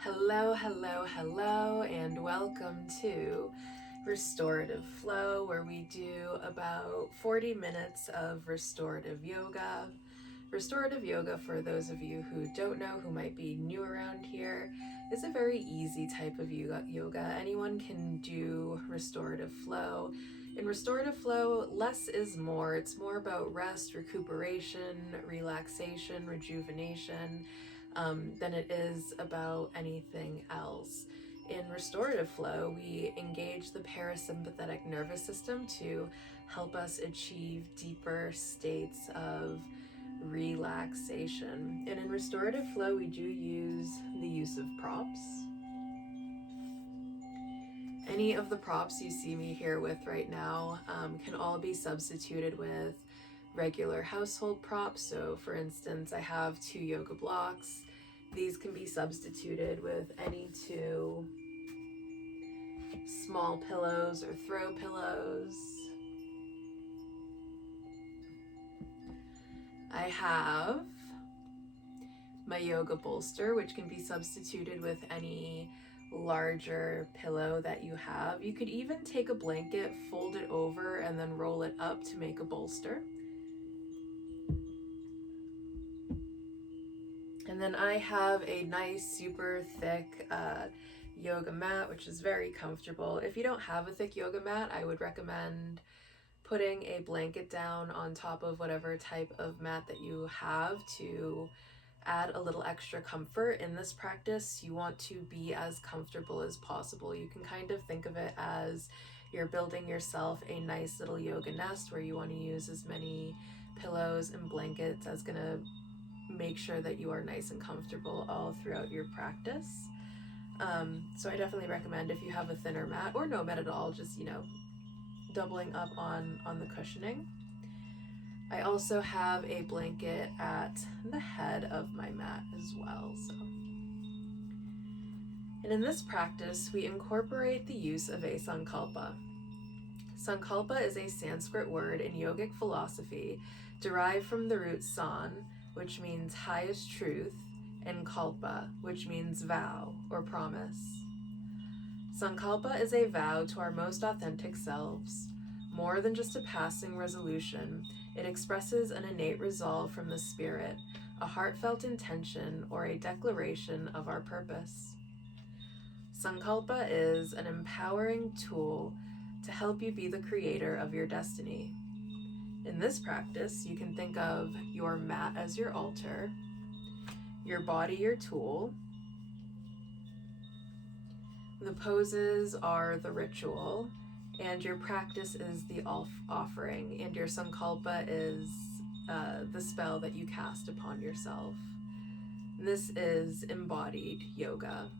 Hello, hello, hello, and welcome to Restorative Flow, where we do about 40 minutes of restorative yoga. Restorative yoga, for those of you who don't know, who might be new around here, is a very easy type of yoga. Anyone can do restorative flow. In restorative flow, less is more. It's more about rest, recuperation, relaxation, rejuvenation, than it is about anything else. In restorative flow, we engage the parasympathetic nervous system to help us achieve deeper states of relaxation. And in restorative flow, we do use the use of props. Any of the props you see me here with right now can all be substituted with regular household props. So, for instance, I have 2 yoga blocks. These can be substituted with any 2 small pillows or throw pillows. I have my yoga bolster, which can be substituted with any larger pillow that you have. You could even take a blanket, fold it over, and then roll it up to make a bolster. And then I have a nice, super thick yoga mat, which is very comfortable. If you don't have a thick yoga mat, I would recommend putting a blanket down on top of whatever type of mat that you have to add a little extra comfort. In this practice, you want to be as comfortable as possible. You can kind of think of it as you're building yourself a nice little yoga nest where you want to use as many pillows and blankets as going to make sure that you are nice and comfortable all throughout your practice. So I definitely recommend, if you have a thinner mat or no mat at all, just, doubling up on the cushioning. I also have a blanket at the head of my mat as well. And in this practice, we incorporate the use of a sankalpa. Sankalpa is a Sanskrit word in yogic philosophy derived from the root san, which means highest truth, and kalpa, which means vow or promise. Sankalpa is a vow to our most authentic selves. More than just a passing resolution, it expresses an innate resolve from the spirit, a heartfelt intention, or a declaration of our purpose. Sankalpa is an empowering tool to help you be the creator of your destiny. In this practice, you can think of your mat as your altar, your body your tool. The poses are the ritual, and your practice is the offering, and your sankalpa is the spell that you cast upon yourself. This is embodied yoga.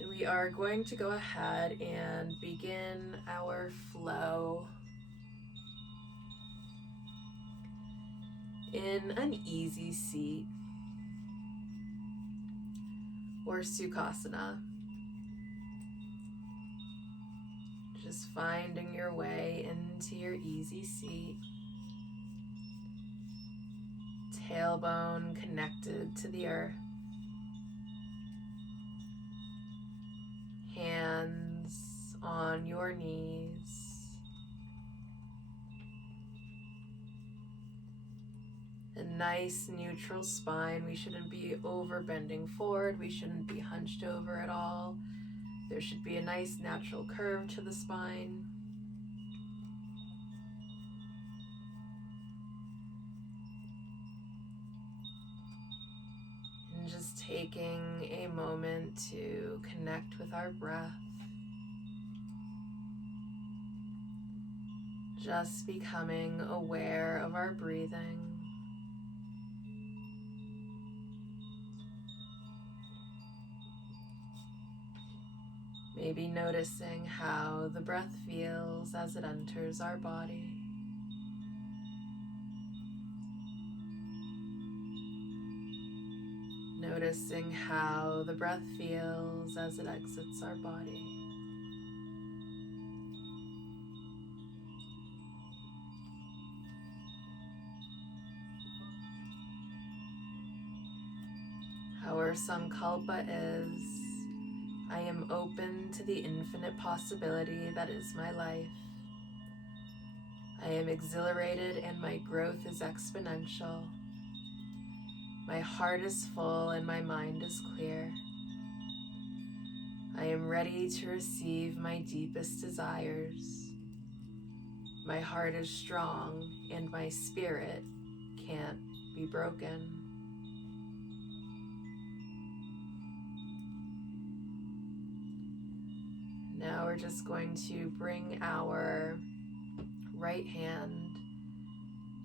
And we are going to go ahead and begin our flow in an easy seat or sukhasana. Just finding your way into your easy seat. Tailbone connected to the earth. Hands on your knees. A nice neutral spine. We shouldn't be over bending forward. We shouldn't be hunched over at all. There should be a nice natural curve to the spine. And just taking a moment to connect with our breath. Just becoming aware of our breathing. Maybe noticing how the breath feels as it enters our body. Noticing how the breath feels as it exits our body. Our Sankalpa is, I am open to the infinite possibility that is my life. I am exhilarated and my growth is exponential. My heart is full and my mind is clear. I am ready to receive my deepest desires. My heart is strong and my spirit can't be broken. Now we're just going to bring our right hand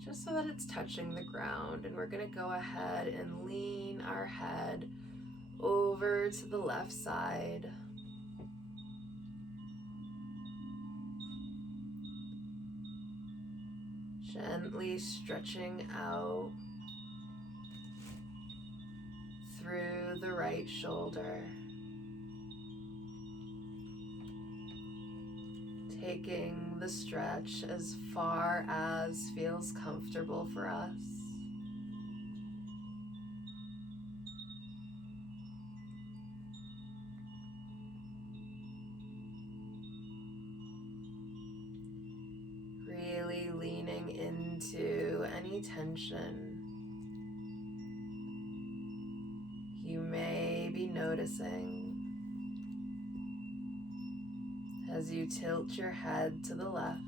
just so that it's touching the ground, and we're going to go ahead and lean our head over to the left side. Gently stretching out through the right shoulder. Taking the stretch as far as feels comfortable for us. Really leaning into any tension you may be noticing as you tilt your head to the left.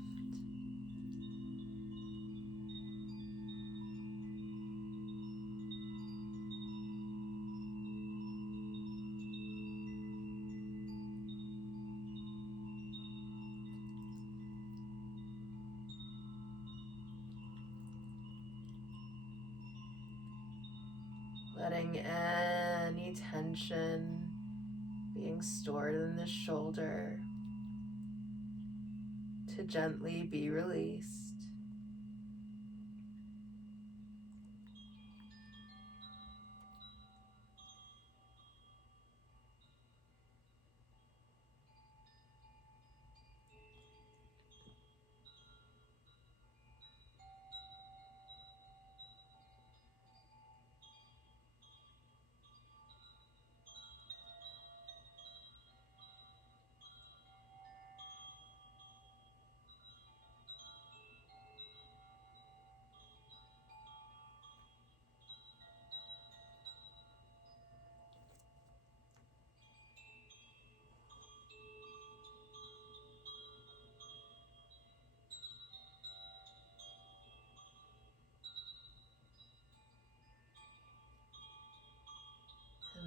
Letting any tension being stored in the shoulder to gently be released.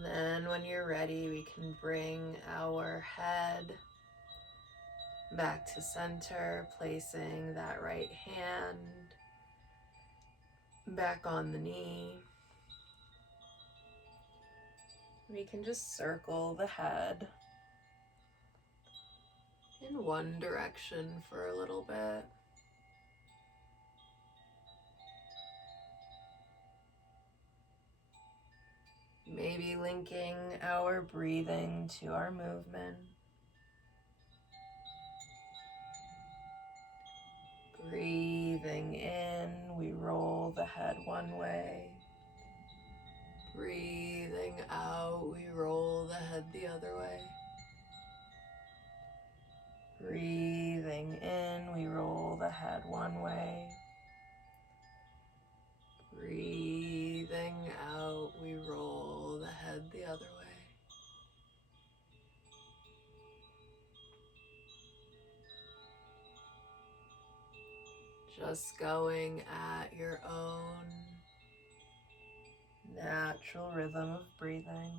And then when you're ready, we can bring our head back to center, placing that right hand back on the knee. We can just circle the head in one direction for a little bit. Maybe linking our breathing to our movement. Breathing in, we roll the head one way. Breathing out, we roll the head the other way. Breathing in, we roll the head one way. Breathing out, we roll the head the other way. Just going at your own natural rhythm of breathing.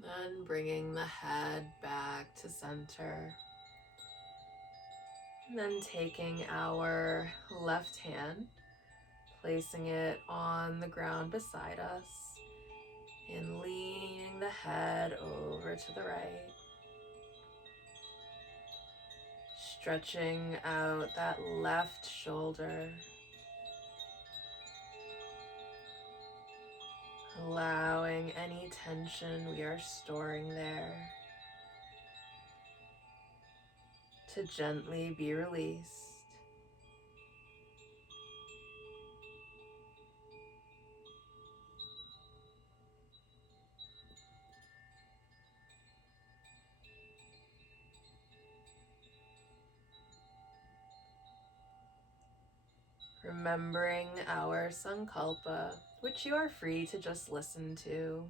Then bringing the head back to center. And then taking our left hand, placing it on the ground beside us, and leaning the head over to the right. Stretching out that left shoulder. Allowing any tension we are storing there to gently be released. Remembering our Sankalpa, which you are free to just listen to.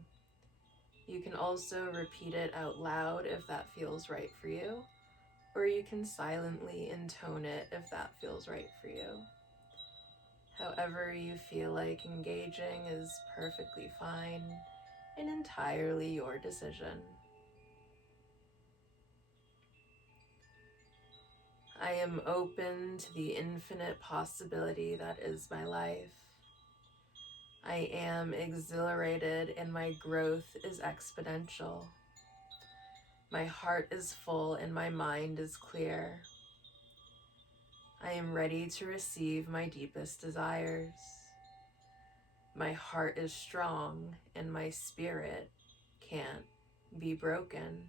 You can also repeat it out loud if that feels right for you, or you can silently intone it if that feels right for you. However you feel like engaging is perfectly fine and entirely your decision. I am open to the infinite possibility that is my life. I am exhilarated and my growth is exponential. My heart is full and my mind is clear. I am ready to receive my deepest desires. My heart is strong and my spirit can't be broken.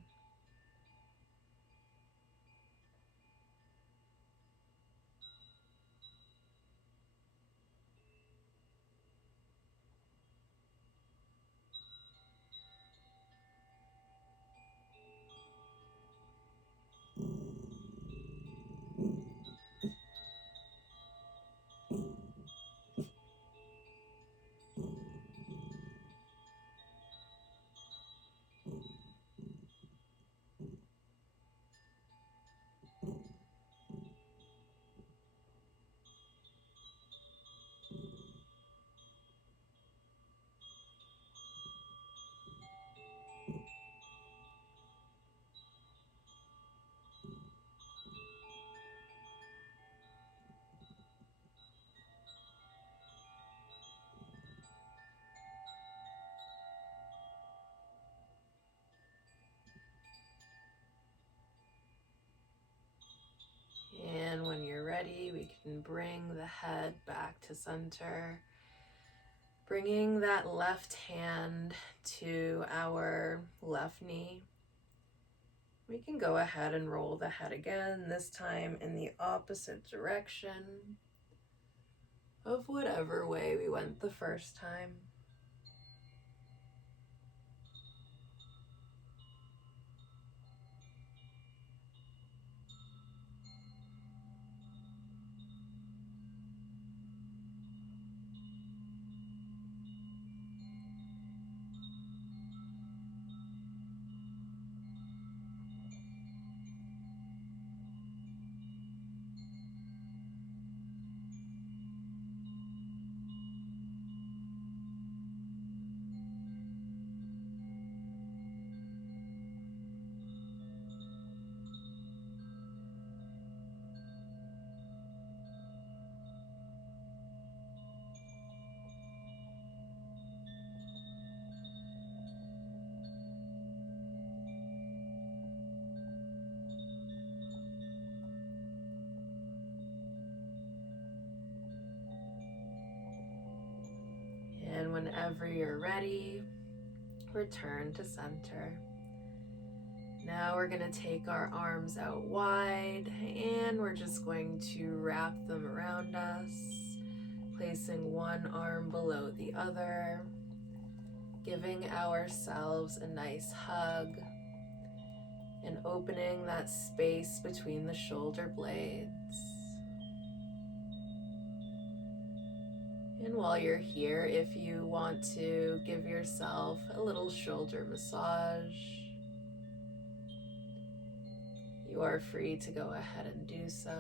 And when you're ready, we can bring the head back to center. Bringing that left hand to our left knee. We can go ahead and roll the head again, this time in the opposite direction of whatever way we went the first time. And whenever you're ready, return to center. Now we're going to take our arms out wide and we're just going to wrap them around us, placing one arm below the other, giving ourselves a nice hug and opening that space between the shoulder blades. And while you're here, if you want to give yourself a little shoulder massage, you are free to go ahead and do so.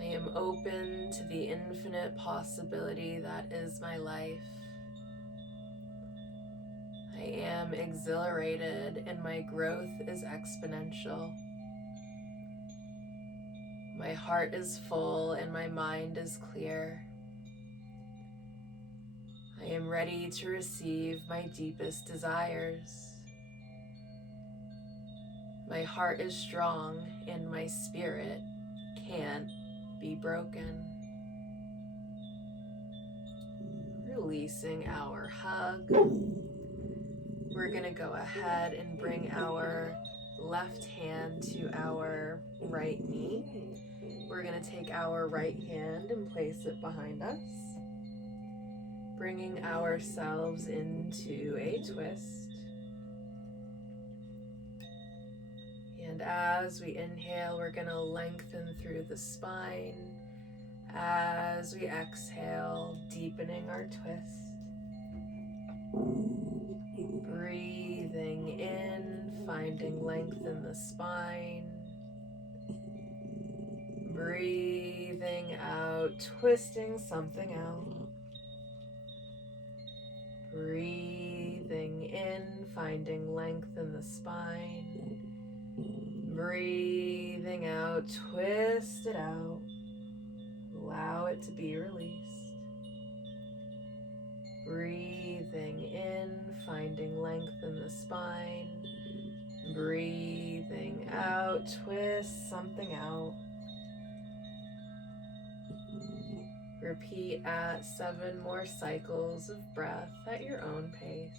I am open to the infinite possibility that is my life. I am exhilarated and my growth is exponential. My heart is full and my mind is clear. I am ready to receive my deepest desires. My heart is strong and my spirit can't be broken. Releasing our hug. We're going to go ahead and bring our left hand to our right knee. We're going to take our right hand and place it behind us, bringing ourselves into a twist. And as we inhale, we're going to lengthen through the spine. As we exhale, deepening our twist. Breathing in, finding length in the spine. Breathing out, twisting something out. Breathing in, finding length in the spine. Breathing out, twist it out. Allow it to be released. Breathing in, finding length in the spine. Breathing out, twist something out. Repeat at 7 more cycles of breath at your own pace.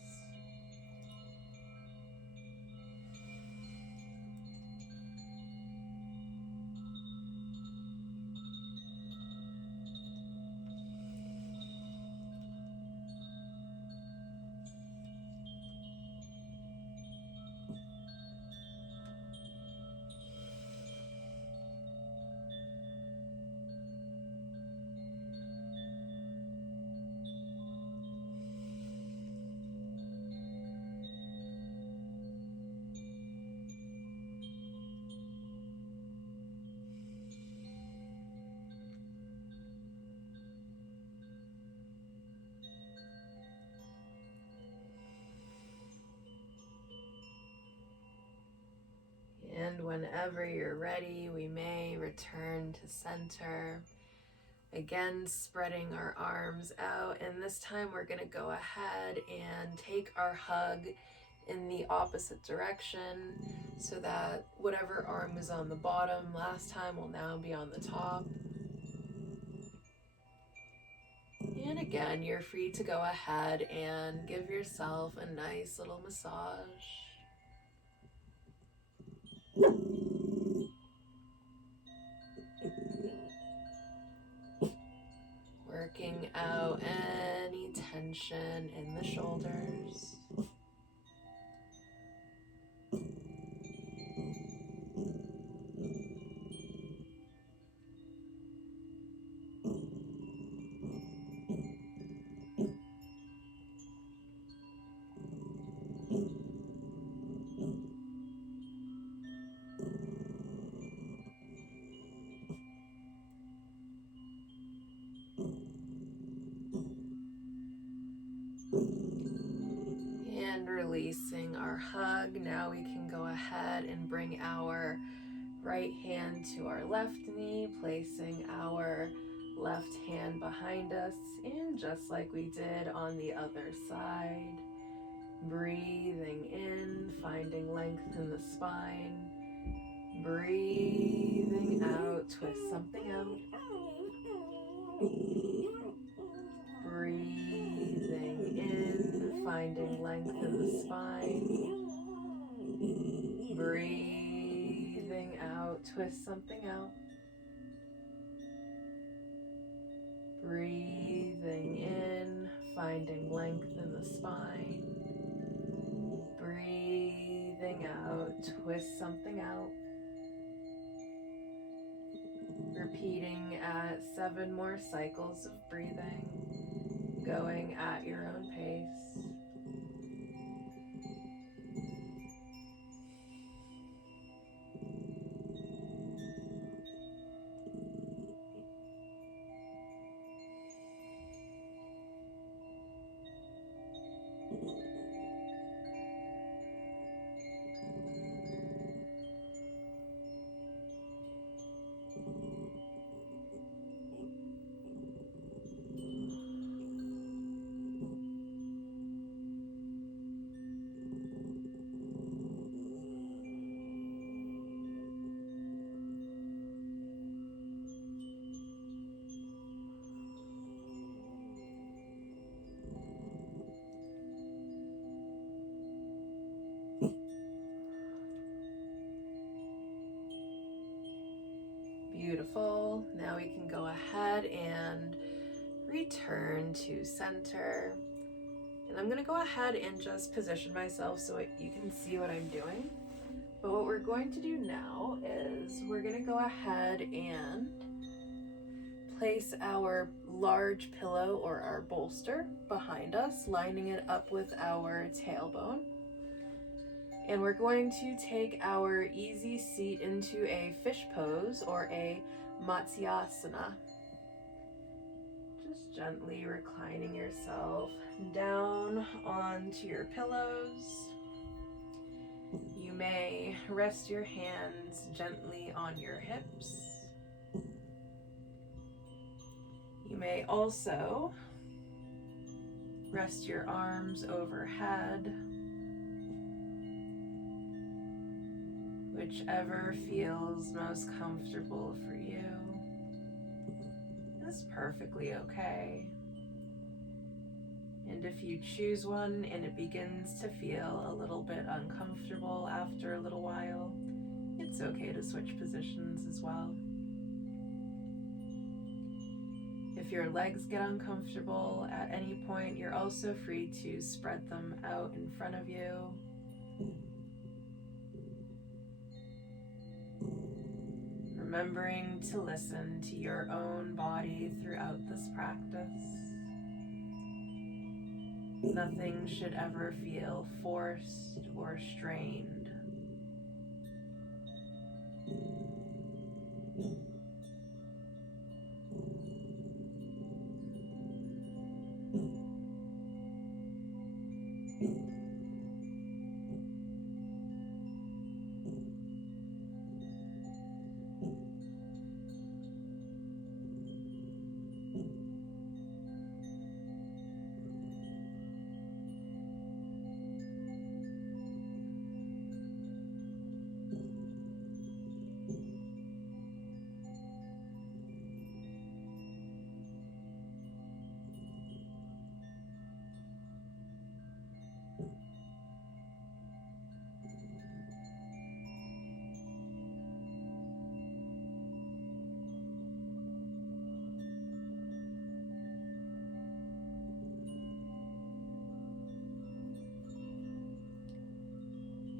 And whenever you're ready, we may return to center. Again, spreading our arms out. And this time we're going to go ahead and take our hug in the opposite direction so that whatever arm was on the bottom last time will now be on the top. And again, you're free to go ahead and give yourself a nice little massage. Working out any tension in the shoulders. And releasing our hug. Now we can go ahead and bring our right hand to our left knee, placing our left hand behind us, and just like we did on the other side, breathing in, finding length in the spine, breathing out, twist something out, breathing in, finding length in the spine, breathing out, twist something out. Breathing in, finding length in the spine. Breathing out, twist something out. Repeating at 7 more cycles of breathing, going at your own pace. Beautiful. Now we can go ahead and return to center. And I'm going to go ahead and just position myself so you can see what I'm doing. But what we're going to do now is we're going to go ahead and place our large pillow or our bolster behind us, lining it up with our tailbone. And we're going to take our easy seat into a fish pose or a Matsyasana. Just gently reclining yourself down onto your pillows. You may rest your hands gently on your hips. You may also rest your arms overhead, whichever feels most comfortable for you. That's perfectly okay. And if you choose one and it begins to feel a little bit uncomfortable after a little while, it's okay to switch positions as well. If your legs get uncomfortable at any point, you're also free to spread them out in front of you. Remembering to listen to your own body throughout this practice. Nothing should ever feel forced or strained.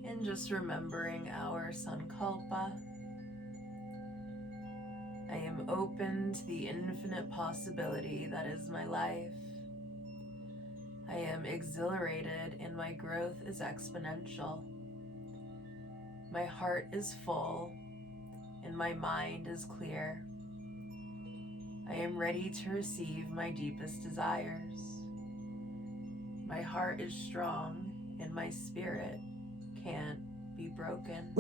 And just remembering our Sankalpa. I am open to the infinite possibility that is my life. I am exhilarated and my growth is exponential. My heart is full and my mind is clear. I am ready to receive my deepest desires. My heart is strong and my spirit can't be broken.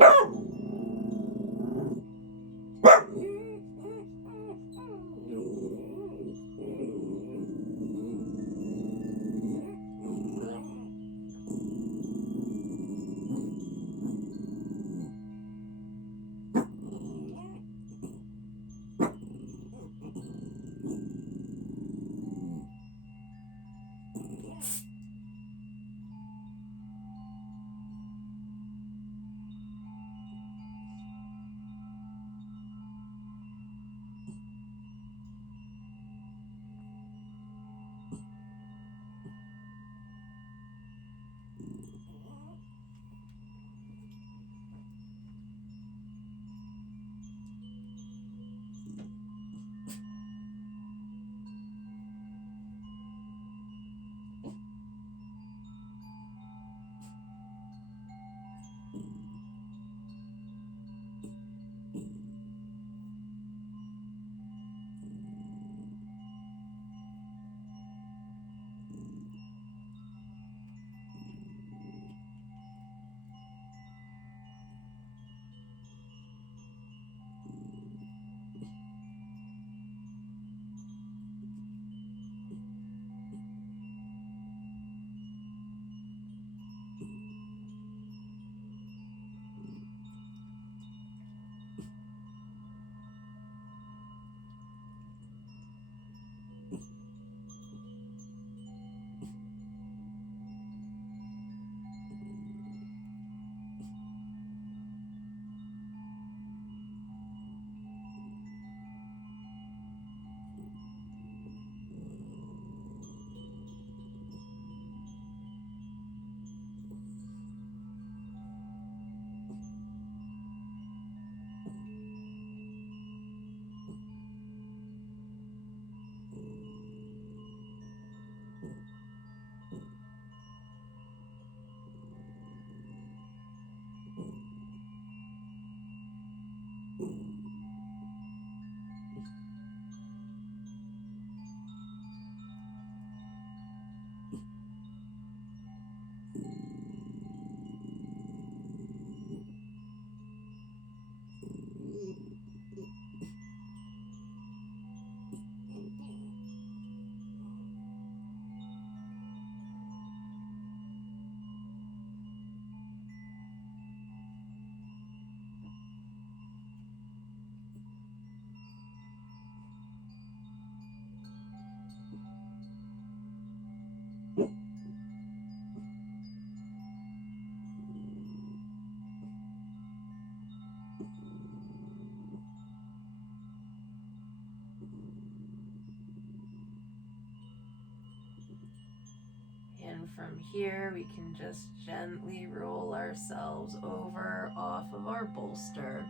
And from here, we can just gently roll ourselves over off of our bolster,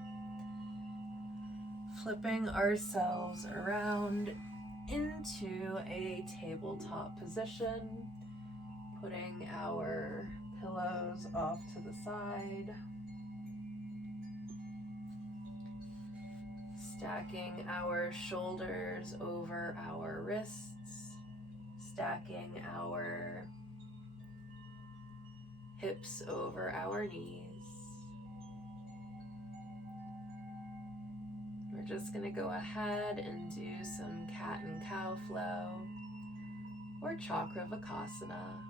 flipping ourselves around into a tabletop position, putting our pillows off to the side, stacking our shoulders over our wrists, stacking our hips over our knees. We're just going to go ahead and do some cat and cow flow or Chakravakasana.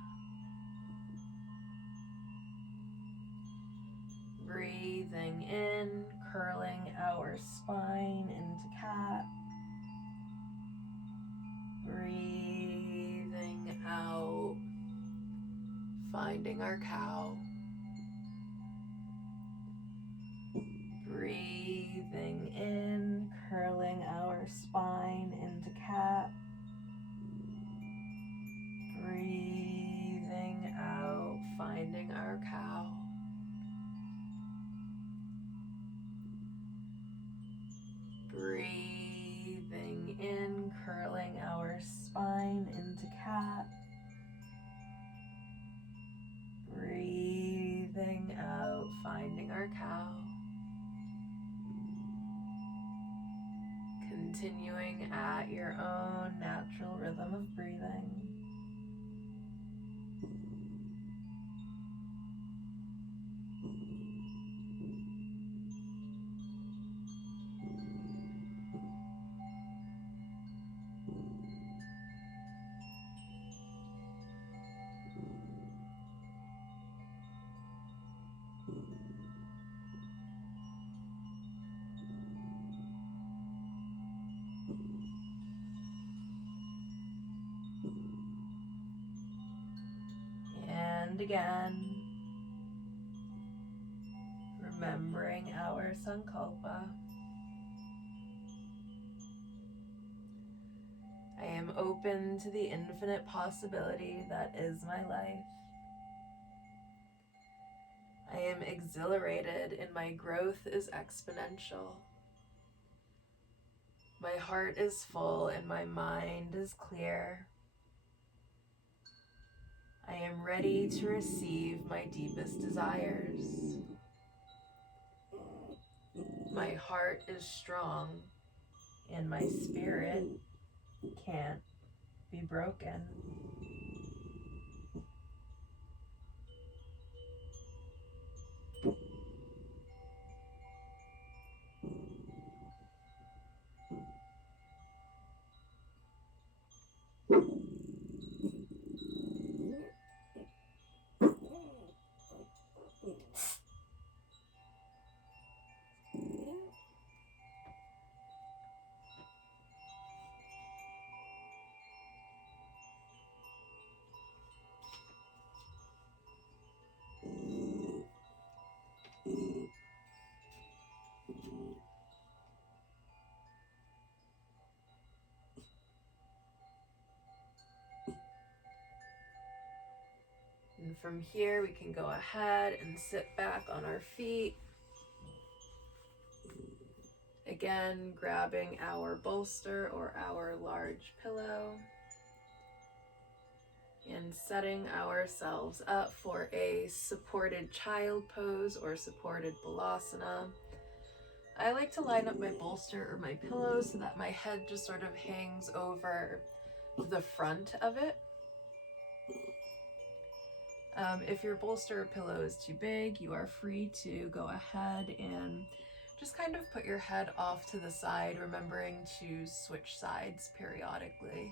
Breathing in, curling our spine into cat. Breathing out, finding our cow. Breathing in, curling our spine into cat. Breathing out, finding our cow. Breathing in, curling our spine into cat. Breathing out, finding our cow. Continuing at your own natural rhythm of breathing. And again, remembering our Sankalpa. I am open to the infinite possibility that is my life. I am exhilarated and my growth is exponential. My heart is full and my mind is clear. I am ready to receive my deepest desires. My heart is strong and my spirit can't be broken. And from here, we can go ahead and sit back on our feet. Again, grabbing our bolster or our large pillow and setting ourselves up for a supported child pose or supported balasana. I like to line up my bolster or my pillow so that my head just sort of hangs over the front of it. If your bolster or pillow is too big, you are free to go ahead and just kind of put your head off to the side, remembering to switch sides periodically.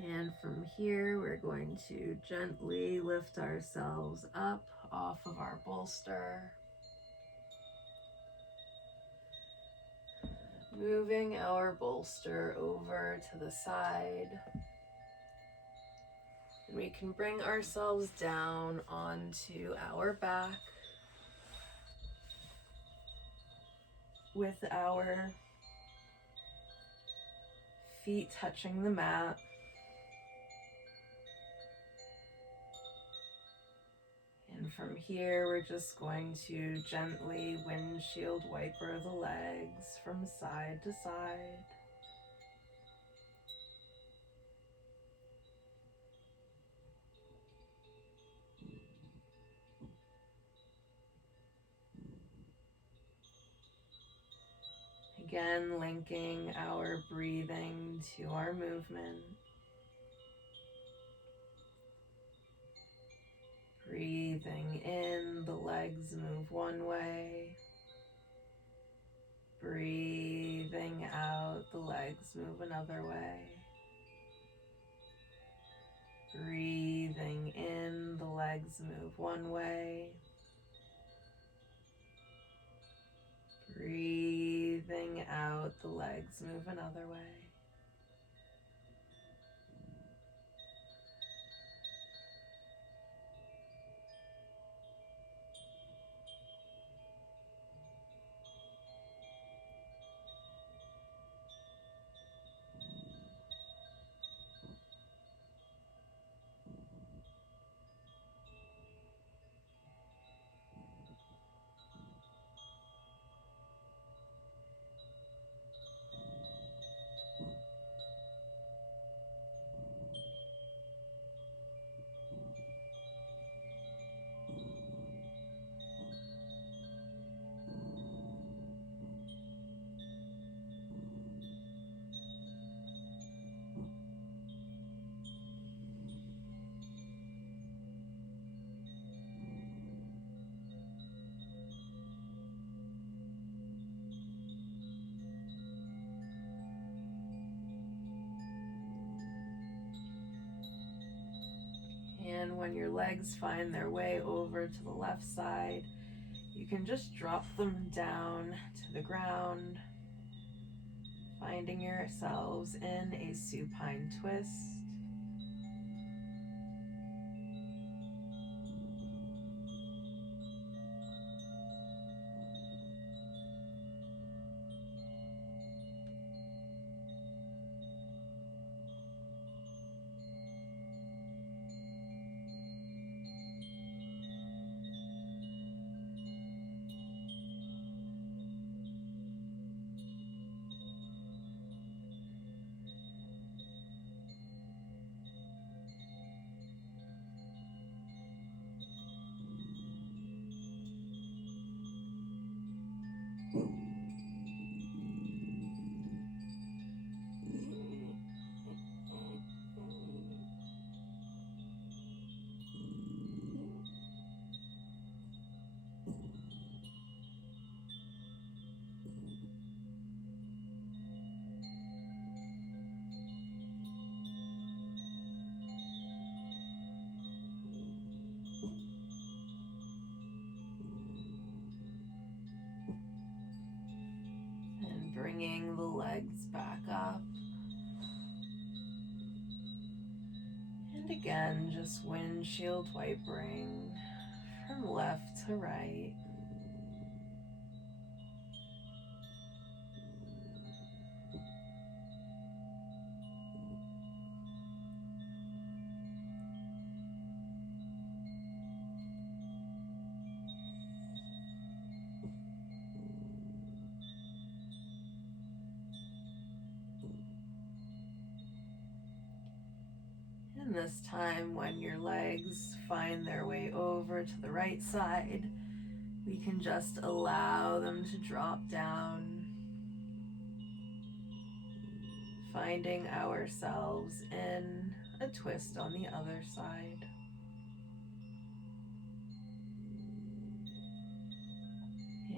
And from here, we're going to gently lift ourselves up off of our bolster, moving our bolster over to the side. And we can bring ourselves down onto our back with our feet touching the mat. And from here, we're just going to gently windshield wiper the legs from side to side. Again, linking our breathing to our movement. Breathing in, the legs move one way. Breathing out, the legs move another way. Breathing in, the legs move one way. Breathing out, the legs move another way. And when your legs find their way over to the left side, you can just drop them down to the ground, finding yourselves in a supine twist. And bringing the legs back up. And again, just windshield wipering from left to right. And this time, when your legs find their way over to the right side, we can just allow them to drop down, finding ourselves in a twist on the other side.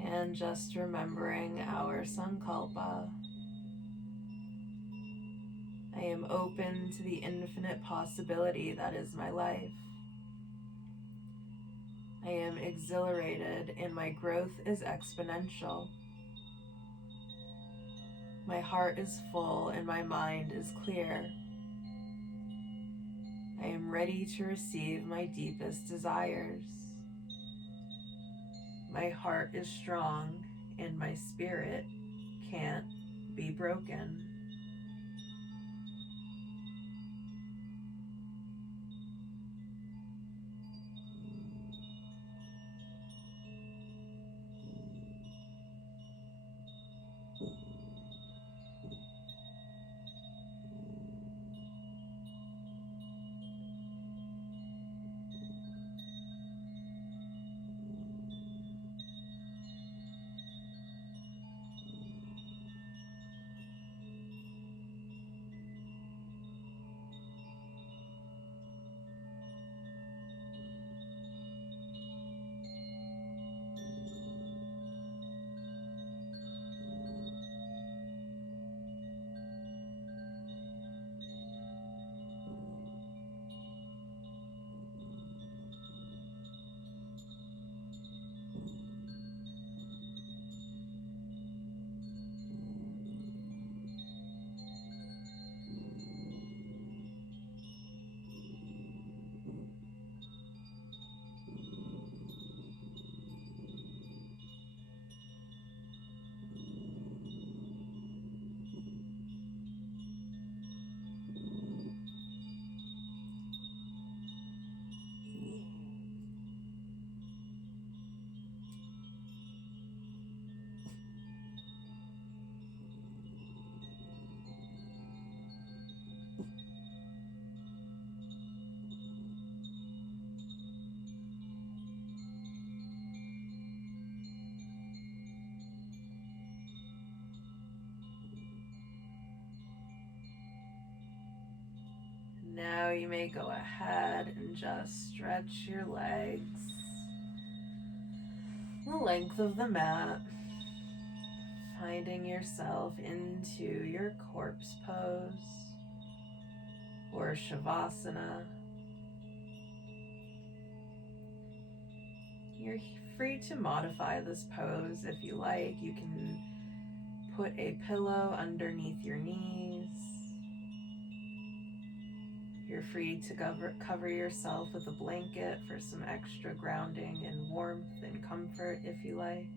And just remembering our Sankalpa. I am open to the infinite possibility that is my life. I am exhilarated and my growth is exponential. My heart is full and my mind is clear. I am ready to receive my deepest desires. My heart is strong and my spirit can't be broken. Now you may go ahead and just stretch your legs the length of the mat, finding yourself into your corpse pose or Shavasana. You're free to modify this pose if you like. You can put a pillow underneath your knees. You're free to cover yourself with a blanket for some extra grounding and warmth and comfort if you like.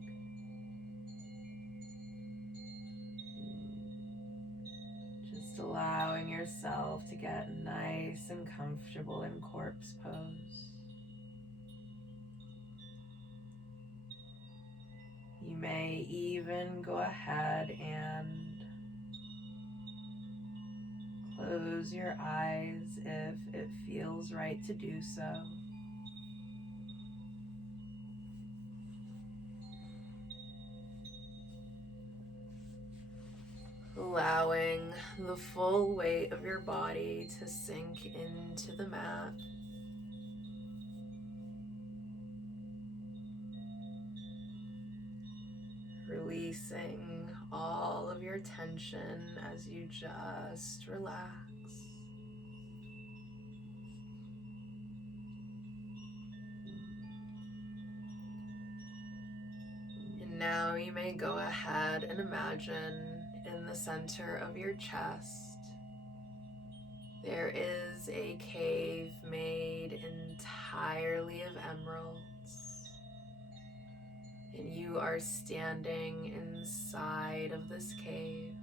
Just allowing yourself to get nice and comfortable in corpse pose. You may even go ahead and close your eyes if it feels right to do so. Allowing the full weight of your body to sink into the mat. Releasing all of your tension as you just relax. And now you may go ahead and imagine in the center of your chest there is a cave made entirely of emeralds. And you are standing inside of this cave.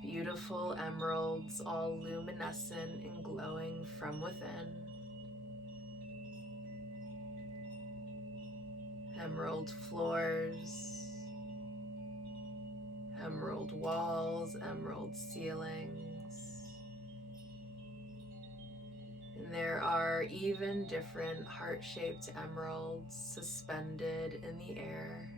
Beautiful emeralds, all luminescent and glowing from within. Emerald floors, emerald walls, emerald ceilings. And there are even different heart-shaped emeralds suspended in the air.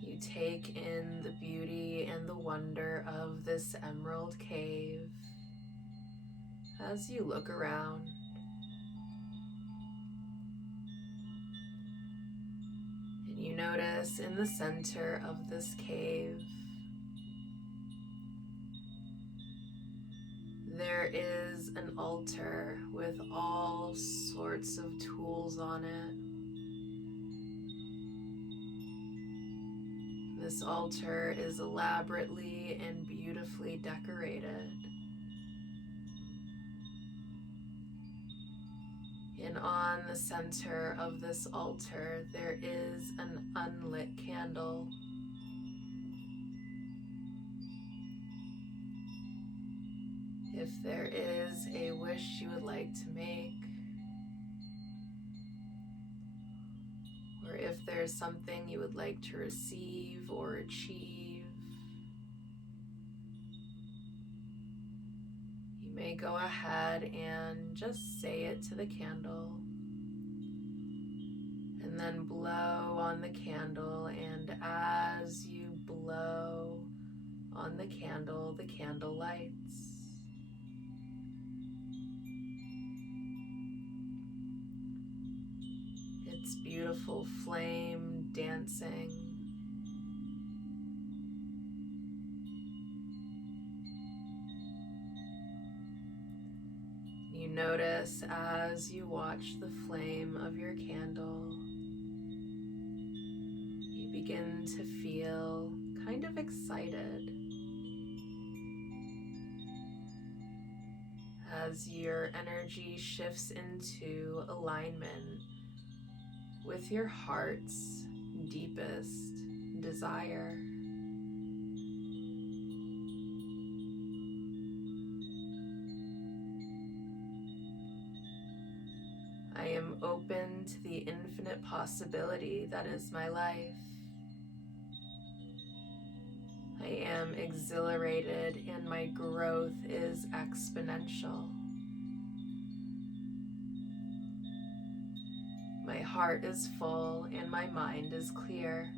You take in the beauty and the wonder of this emerald cave as you look around. notice in the center of this cave, there is an altar with all sorts of tools on it. This altar is elaborately and beautifully decorated. And on the center of this altar, there is an unlit candle. If there is a wish you would like to make, or if there's something you would like to receive or achieve, you may go ahead and just say it to the candle, and then blow on the candle, and as you blow on the candle lights. It's beautiful flame dancing. You notice as you watch the flame of your candle, you begin to feel kind of excited as your energy shifts into alignment with your heart's deepest desire. I am open to the infinite possibility that is my life. I am exhilarated and my growth is exponential. My heart is full and my mind is clear.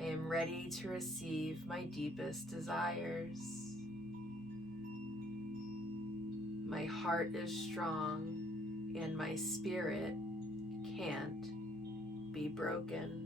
I am ready to receive my deepest desires. My heart is strong and my spirit can't be broken.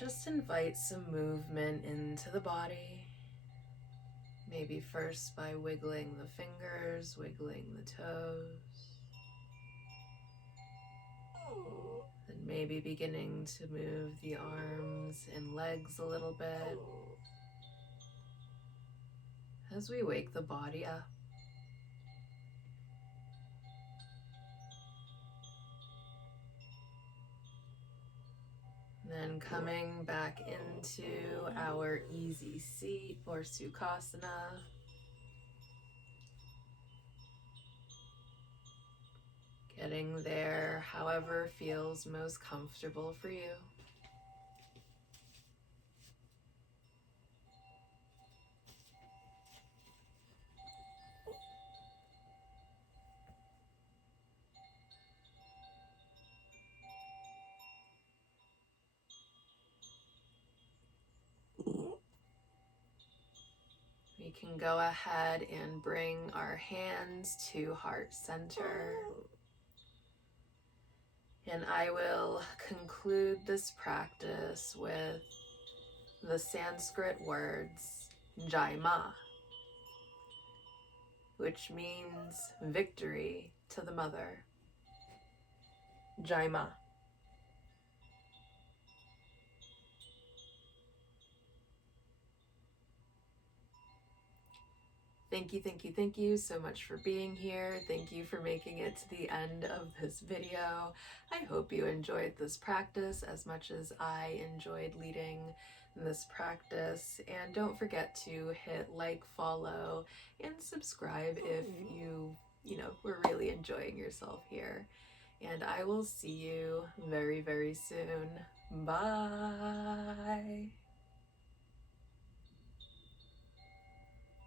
just invite some movement into the body. Maybe first by wiggling the fingers, wiggling the toes. And maybe beginning to move the arms and legs a little bit as we wake the body up. Then coming back into our easy seat or Sukhasana. Getting there however feels most comfortable for you. We can go ahead and bring our hands to heart center. And I will conclude this practice with the Sanskrit words Jai Ma, which means victory to the mother. Jai Ma. Thank you so much for being here. Thank you for making it to the end of this video. I hope you enjoyed this practice as much as I enjoyed leading this practice. And don't forget to hit like, follow, and subscribe if you were really enjoying yourself here. And I will see you very, very soon. Bye.